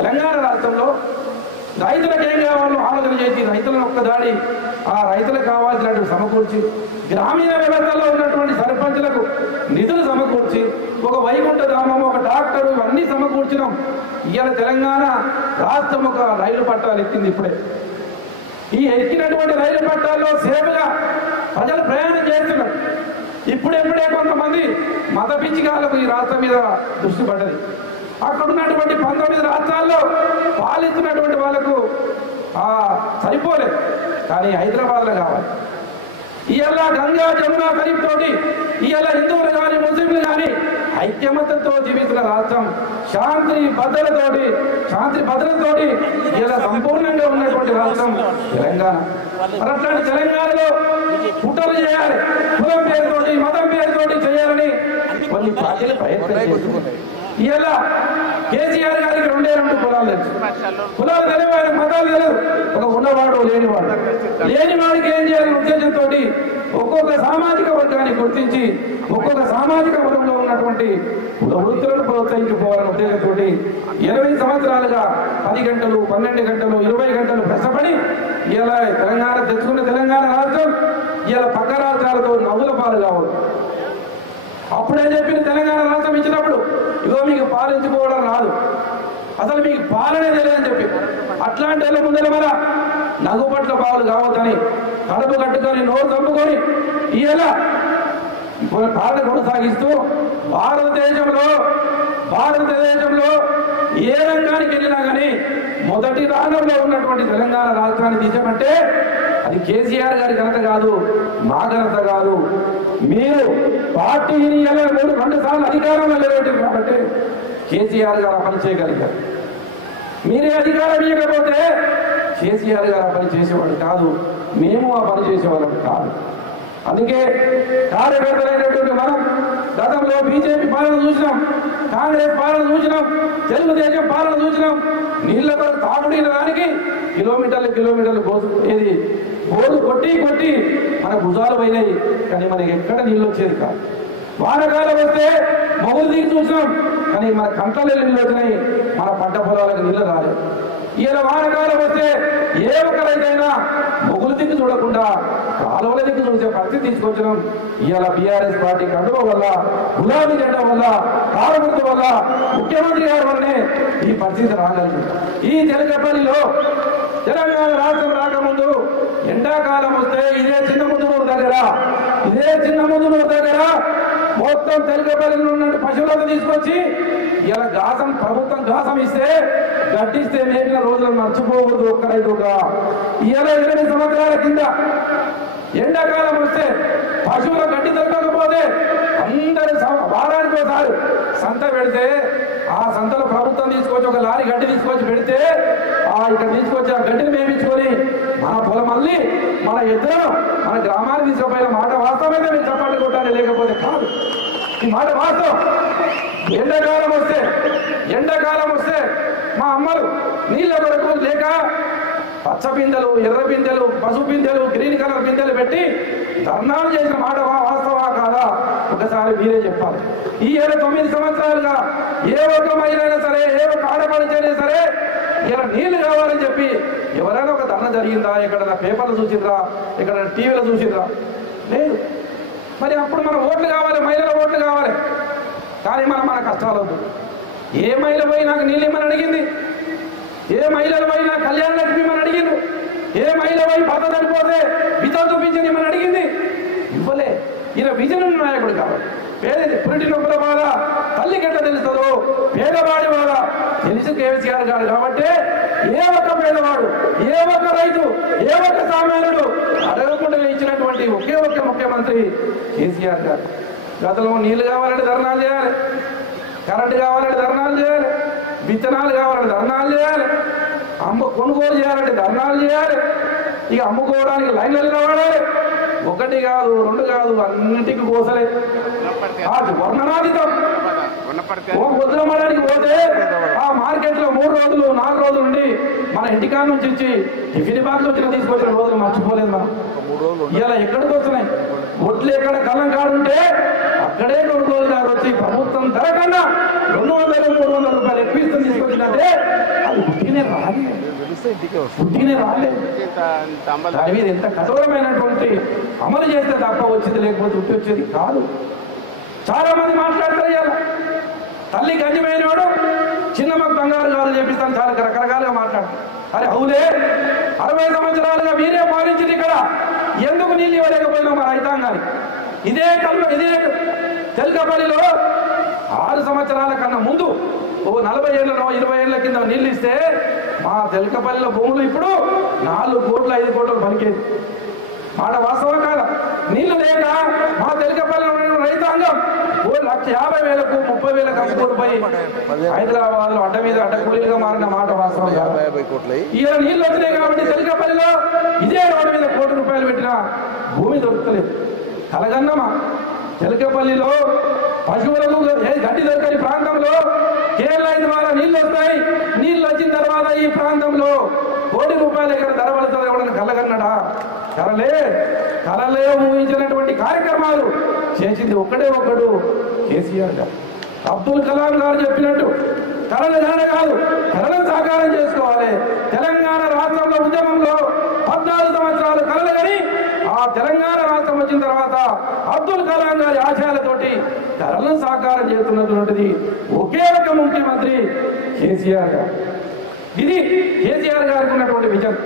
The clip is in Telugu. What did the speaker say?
తెలంగాణ రాష్ట్రంలో రైతులకు ఏం కావాలో ఆలోచన చేసి రైతులను ఒక్కదాడి ఆ రైతులకు కావాల్సినటువంటి సమకూర్చి గ్రామీణ వ్యవస్థలో ఉన్నటువంటి సర్పంచులకు నిధులు సమకూర్చి ఒక వైకుంఠ ధామం ఒక డాక్టరు ఇవన్నీ సమకూర్చినాం. ఇవాళ తెలంగాణ రాష్ట్రం ఒక రైలు పట్టాలు ఎక్కింది. ఇప్పుడే ఈ ఎక్కినటువంటి రైలు పట్టాల్లో సేఫ్గా ప్రజలు ప్రయాణం చేస్తున్నారు. ఇప్పుడెప్పుడే కొంతమంది మత పిచ్చిగాలకు ఈ రాష్ట్రం మీద దృష్టి పడ్డది. అక్కడ ఉన్నటువంటి 19 రాష్ట్రాల్లో పాలిస్తున్నటువంటి వాళ్ళకు సరిపోలేదు, కానీ హైదరాబాద్లో కావాలి. ఇవాళ గంగా జమున ఖరీఫ్ తోటి ఇవాళ హిందువులు కానీ ముస్లింలు కానీ ఐక్యమత్యంతో జీవిస్తున్న రాష్ట్రం, శాంతి భద్రతతోటి ఇలా సంపూర్ణంగా ఉన్నటువంటి రాష్ట్రం తెలంగాణ. మరి అట్లాంటి తెలంగాణలో కుట్రలు చేయాలి, కులం పేరుతోటి మతం పేరుతోటి చేయాలని కొన్ని పార్టీలు ప్రయత్నం చేస్తున్నాయి. ఇలా కేసీఆర్ గారికి 2 కులాలు తెలుసు. కులాలు తెలియదు, ఆయన మతాలు తెలియదు. ఒక ఉన్నవాడు లేనివాడికి ఏం చేయాలని ఉద్దేశంతో ఒక్కొక్క సామాజిక వర్గాన్ని గుర్తించి ఒక్కొక్క సామాజిక వర్గంలో ఉన్నటువంటి వృత్తులను ప్రోత్సహించుకోవాలనే ఉద్దేశంతో 20 సంవత్సరాలుగా 10 గంటలు 12 గంటలు 20 గంటలు కష్టపడి ఇలా తెలంగాణ తెచ్చుకున్న తెలంగాణ రాష్ట్రం ఇలా పక్క రాష్ట్రాలతో నవ్వుల పాలు కావాలి. అప్పుడే చెప్పిన తెలంగాణ రాష్ట్రం ఇచ్చినప్పుడు ఇదో మీకు పాలించుకోవడం రాదు, అసలు మీకు పాలనే తెలియదని చెప్పి అట్లాంటి వాళ్ళ ముందర మన నగుపట్ల పాలు కావద్దని కడుపు కట్టుకొని నోరు చంపుకొని ఇలా పాలన కొనసాగిస్తూ భారతదేశంలో ఏ రంగానికి వెళ్ళినా కానీ మొదటి స్థానంలో ఉన్నటువంటి తెలంగాణ రాష్ట్రాన్ని తీసామంటే అది కేసీఆర్ గారి ఘనత కాదు, మా ఘనత కాదు. మీరు పార్టీని 2 సార్లు అధికారంలో నిలబెట్టారు కాబట్టి కేసీఆర్ గారు పని చేయగలిగారు. మీరే అధికారం ఇవ్వకపోతే కేసీఆర్ గారు ఆ పని చేసేవాడు కాదు, మేము ఆ పని చేసేవాళ్ళం కాదు. అందుకే కార్యకర్తలైనటువంటి మనం గతంలో బీజేపీ పాలన చూసినాం, కాంగ్రెస్ పాలన చూసినాం, తెలుగుదేశం పాలన చూసినాం. నీళ్లతో తాగుడిన దానికి కిలోమీటర్లు బోర్డు కొట్టి మన భుజాలు పోయినాయి, కానీ మనకి ఎక్కడ నీళ్ళు వచ్చేది కాదు. వానకాలం వస్తే మొగులు దిగి చూసినాం, కానీ మన కంటలు నీళ్ళు వచ్చినాయి, మన పంట పొలాలకు నీళ్ళు రాలేదు. ఇలా వానకాలం వస్తే ఏ ఒక్కరైతేనా మొగులు దిక్కు చూడకుండా కాలువల దిక్కు చూసే పరిస్థితి తీసుకొచ్చినాం. ఇవాళ బీఆర్ఎస్ పార్టీ కండువ వల్ల, గులాబీ జెండా వల్ల, కారుగుర్తు వల్ల, ముఖ్యమంత్రి గారి వల్లనే ఈ పరిస్థితి రాగలిగింది. ఈ తెలకపల్లిలో తెలంగాణ రాష్ట్రం రాకముందు ఎండాకాలం వస్తే ఇదే చిన్న ముందునూరు దగ్గర మొత్తం తెలకపల్లిలో ఉన్న పశువులను తీసుకొచ్చి ఇలా ప్రభుత్వం గాసం ఇస్తే గడ్డిస్తే మేపిన రోజులను మర్చిపోకూడదు ఒక్కరైదుగా. ఇలా 20 సంవత్సరాల కింద ఎండాకాలం వస్తే పశువుల గడ్డి దొరకకపోతే అందరూ వారానికి ఒకసారి సంత పెడితే ఆ సంతలో ప్రభుత్వం తీసుకొచ్చి ఒక లారీ గడ్డి తీసుకొచ్చి పెడితే ఇక్కడ తీసుకొచ్చి ఆ గడ్డిని మేపించుకొని మన పొలం మళ్ళీ మన ఎద్దులను మన గ్రామానికి తీసుకుపోయిన మాట వాస్తవమైతే మీరు చప్పట్లు కొట్టాలి, లేకపోతే కాదు. ఈ మాట వాస్తవం. ఎండాకాలం వస్తే మా అమ్మలు నీళ్ళ కొరకు లేక పచ్చ పిందెలు, ఎర్ర పిందెలు, పసుపు పిందెలు, గ్రీన్ కలర్ పిందెలు పెట్టి ధర్నాలు చేసిన మాట వాస్తవా కాదా ఒకసారి మీరే చెప్పాలి. ఈ 9 సంవత్సరాలుగా ఏ ఒక్క మహిళైనా సరే, ఏ ఒక్క ఆడపడిచైనా సరే ఇలా నీళ్లు కావాలని చెప్పి ఎవరైనా ఒక ధర్నా జరిగిందా? ఎక్కడైనా పేపర్లు చూసిండ్రా? ఎక్కడైనా టీవీలో చూసిండ్రా? లేదు. మరి అప్పుడు మన ఓట్లు కావాలి, మహిళల ఓట్లు కావాలి. కానీ మన కష్టాలు వద్దు. ఏ మహిళ పోయి నాకు నీళ్ళు ఇమ్మని అడిగింది? ఏ మహిళలు పోయి నాకు కళ్యాణ లక్ష్మి ఇమ్మని అడిగింది? ఏ మహిళ పోయి భర్త చనిపోతే వితంతు పింఛన్ ఇమ్మని అడిగింది? ఇవ్వలే. ఈయన విజన్ నాయకుడు కావాలి. పురిటి నొప్పుల బాధ తల్లికి ఎట్లా తెలుస్తుందో పేదవాడి బాధ తెలుసు కేసీఆర్ గారు. కాబట్టి ఏ ఒక్క పేదవాడు, ఏ ఒక్క రైతు, ఏ ఒక్క సామాన్యుడు అడగకుండా ఇచ్చినటువంటి ఒకే ఒక్క ముఖ్యమంత్రి కేసీఆర్ గారు. గతంలో నీళ్లు కావాలంటే ధర్నాలు చేయాలి, కరెంటు కావాలంటే ధర్నాలు చేయాలి, విత్తనాలు కావాలంటే ధర్నాలు చేయాలి, కొనుగోలు చేయాలంటే ధర్నాలు చేయాలి. ఇక అమ్ముకోవడానికి లైన్లలో వాడాలి. 1 కాదు 2 కాదు, అన్నింటికి కోసలే. వర్ణనాతీతం. వదిలమడానికి పోతే ఆ మార్కెట్లో 3 రోజులు 4 రోజులు ఉండి మన ఇంటికాడ నుంచి ఇచ్చి టిఫిన్ బాక్స్ వచ్చిన తీసుకొచ్చిన రోజులు మర్చిపోలేదు మనం. ఇలా ఎక్కడికి వస్తున్నాయి? ఒట్లు ఎక్కడ కళ్ళం కాడుంటే అక్కడే కొనుగోలుదారు వచ్చి ప్రభుత్వం ధర కన్నా 200-300 రూపాయలు ఎక్కువ తీసుకొచ్చినట్టే అది ఉట్టినే రాలేదు, ఉట్టినే రాలేదు. దాని మీద ఎంత కఠోరమైనటువంటి అమలు చేస్తే తప్ప వచ్చేది, లేకపోతే ఉట్టి వచ్చేది కాదు. చాలా మంది మాట్లాడతారు ఇలా తల్లి గంజిమైనవాడు చిన్నమ్మకు బంగారు గారు చేపిస్తాను చాలా రకరకాలుగా మాట్లాడతారు. అరే అవులే 60 సంవత్సరాలుగా మీరే పాలించింది ఇక్కడ, ఎందుకు నీళ్ళు ఇవ్వలేకపోయినా మా రైతాంగానికి? ఇదే తెల్కపల్లిలో 6 సంవత్సరాల కన్నా ముందు 40 ఏళ్ళనో 20 ఏళ్ల కింద నీళ్ళు ఇస్తే మా తెల్కపల్లిలో భూములు ఇప్పుడు 4 కోట్లు 5 కోట్లు పలికేది. మాట వాస్తవం కాదా? నీళ్లు లేక మా తెల్కపల్లిలో రైతాంగం 1,50,000కు 30,000కు అమ్ముకోడిపోయి హైదరాబాద్ లో అడ్డ మీద అడ్డకూలీలుగా మారిన మాట వాస్తవం కాదు. ఇలా నీళ్లు వచ్చినాయి కాబట్టి తెల్కపల్లిలో ఇదే రోడ్డు మీద ₹1 కోటి పెట్టిన భూమి దొరుకుతలేదు. కలగన్నమా తెల్కపల్లిలో పశువులకు గడ్డి దొరకని ప్రాంతంలో కేరళ ద్వారా నీళ్లు వస్తాయి. నీళ్లు వచ్చిన తర్వాత ఈ ప్రాంతంలో ₹1 కోటి ఇక్కడ ధర పడుతుంది ఎవడని కలగన్నడా? కలలే ఊహించినటువంటి కార్యక్రమాలు చేసింది ఒక్కడు కేసీఆర్ గారు. అబ్దుల్ కలాం గారు చెప్పినట్టు కళల ధ్యాన కాదు, కళలను సాకారం చేసుకోవాలి. తెలంగాణ రాష్ట్రంలో ఉద్యమంలో 14 సంవత్సరాలు కళలు కానీ ఆ తెలంగాణ రాష్ట్రం వచ్చిన తర్వాత అబ్దుల్ కలాం గారి ఆశయాలతోటి కళలను సాకారం చేస్తున్నటువంటిది ఒకే ఒక ముఖ్యమంత్రి కేసీఆర్ గారు. ఇది కేసీఆర్ గారికి ఉన్నటువంటి విజన్.